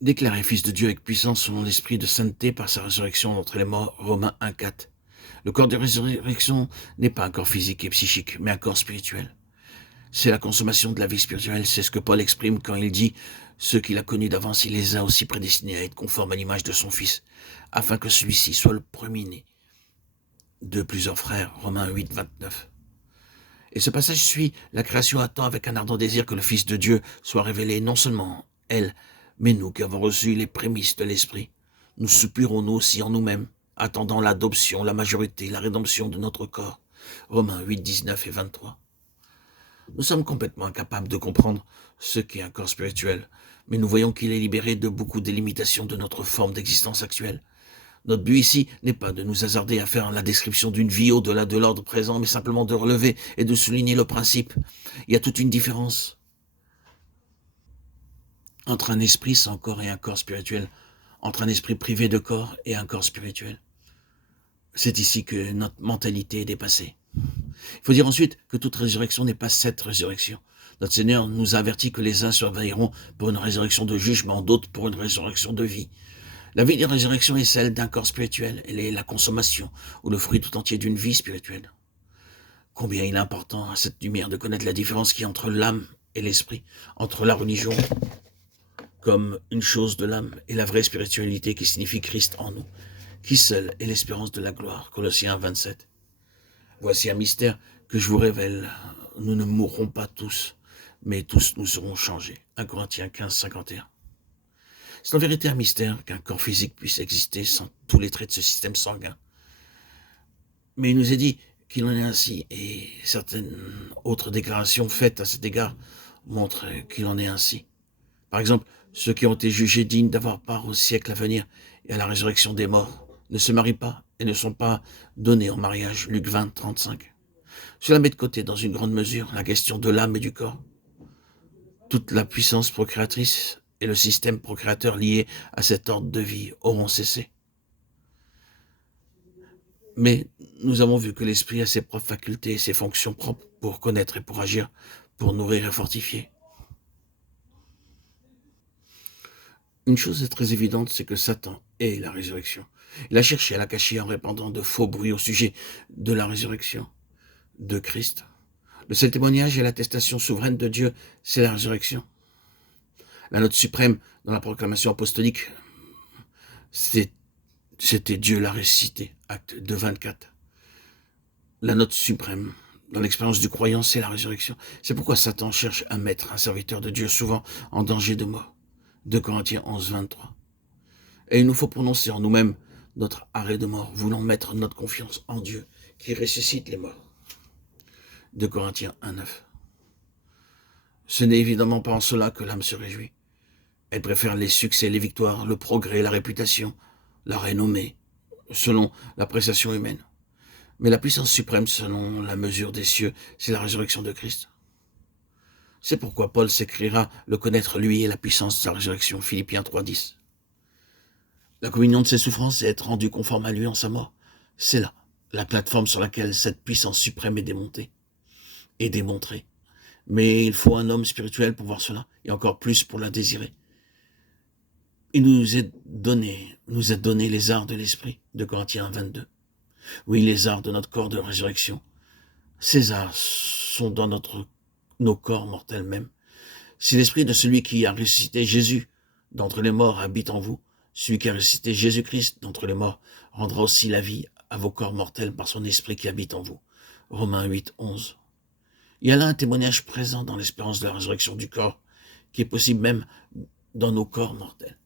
déclaré fils de Dieu avec puissance selon l'esprit de sainteté par sa résurrection d'entre les morts, Romains 1,4. Le corps de résurrection n'est pas un corps physique et psychique, mais un corps spirituel. C'est la consommation de la vie spirituelle, c'est ce que Paul exprime quand il dit « Ceux qu'il a connus d'avance, il les a aussi prédestinés à être conformes à l'image de son Fils, afin que celui-ci soit le premier-né de plusieurs frères. » Romains 8, 29. Et ce passage suit la création attend avec un ardent désir que le Fils de Dieu soit révélé, non seulement elle, mais nous qui avons reçu les prémices de l'Esprit. Nous soupirons nous aussi en nous-mêmes, attendant l'adoption, la majorité, la rédemption de notre corps. Romains 8, 19 et 23. Nous sommes complètement incapables de comprendre ce qu'est un corps spirituel, mais nous voyons qu'il est libéré de beaucoup des limitations de notre forme d'existence actuelle. Notre but ici n'est pas de nous hasarder à faire la description d'une vie au-delà de l'ordre présent, mais simplement de relever et de souligner le principe. Il y a toute une différence entre un esprit sans corps et un corps spirituel, entre un esprit privé de corps et un corps spirituel. C'est ici que notre mentalité est dépassée. Il faut dire ensuite que toute résurrection n'est pas cette résurrection. Notre Seigneur nous a averti que les uns surveilleront pour une résurrection de jugement, d'autres pour une résurrection de vie. La vie de résurrection est celle d'un corps spirituel. Elle est la consommation ou le fruit tout entier d'une vie spirituelle. Combien il est important à cette lumière de connaître la différence qu'il y a entre l'âme et l'esprit, entre la religion comme une chose de l'âme et la vraie spiritualité qui signifie Christ en nous, qui seul est l'espérance de la gloire. Colossiens 27. Voici un mystère que je vous révèle. Nous ne mourrons pas tous, mais tous nous serons changés. 1 Corinthiens 15, 51. C'est en vérité un mystère qu'un corps physique puisse exister sans tous les traits de ce système sanguin. Mais il nous est dit qu'il en est ainsi, et certaines autres déclarations faites à cet égard montrent qu'il en est ainsi. Par exemple, ceux qui ont été jugés dignes d'avoir part au siècle à venir et à la résurrection des morts ne se marient pas et ne sont pas donnés en mariage. Luc 20, 35. Cela met de côté, dans une grande mesure, la question de l'âme et du corps. Toute la puissance procréatrice et le système procréateur lié à cet ordre de vie auront cessé. Mais nous avons vu que l'esprit a ses propres facultés et ses fonctions propres pour connaître et pour agir, pour nourrir et fortifier. Une chose est très évidente, c'est que Satan est la résurrection. Il a cherché à la cacher en répandant de faux bruits au sujet de la résurrection de Christ. Le seul témoignage et l'attestation souveraine de Dieu, c'est la résurrection. La note suprême dans la proclamation apostolique, c'était Dieu l'a ressuscité, acte 2, 24. La note suprême dans l'expérience du croyant, c'est la résurrection. C'est pourquoi Satan cherche un maître, un serviteur de Dieu, souvent en danger de mort. 2 Corinthiens 11, 23. Et il nous faut prononcer en nous-mêmes notre arrêt de mort, voulant mettre notre confiance en Dieu, qui ressuscite les morts. 2 Corinthiens 1, 9. Ce n'est évidemment pas en cela que l'âme se réjouit. Elle préfère les succès, les victoires, le progrès, la réputation, la renommée, selon l'appréciation humaine. Mais la puissance suprême, selon la mesure des cieux, c'est la résurrection de Christ. C'est pourquoi Paul s'écrira le connaître lui et la puissance de sa résurrection, Philippiens 3, 10. La communion de ses souffrances et être rendu conforme à lui en sa mort, c'est là la plateforme sur laquelle cette puissance suprême est démontée et démontrée. Mais il faut un homme spirituel pour voir cela, et encore plus pour la désirer. Il nous a donné les arts de l'esprit, de Corinthiens 22. Oui, les arts de notre corps de résurrection. Ces arts sont dans nos corps mortels même. Si l'esprit de celui qui a ressuscité Jésus d'entre les morts habite en vous, celui qui a ressuscité Jésus-Christ d'entre les morts rendra aussi la vie à vos corps mortels par son esprit qui habite en vous. Romains 8, 11. Il y a là un témoignage présent dans l'espérance de la résurrection du corps, qui est possible même dans nos corps mortels.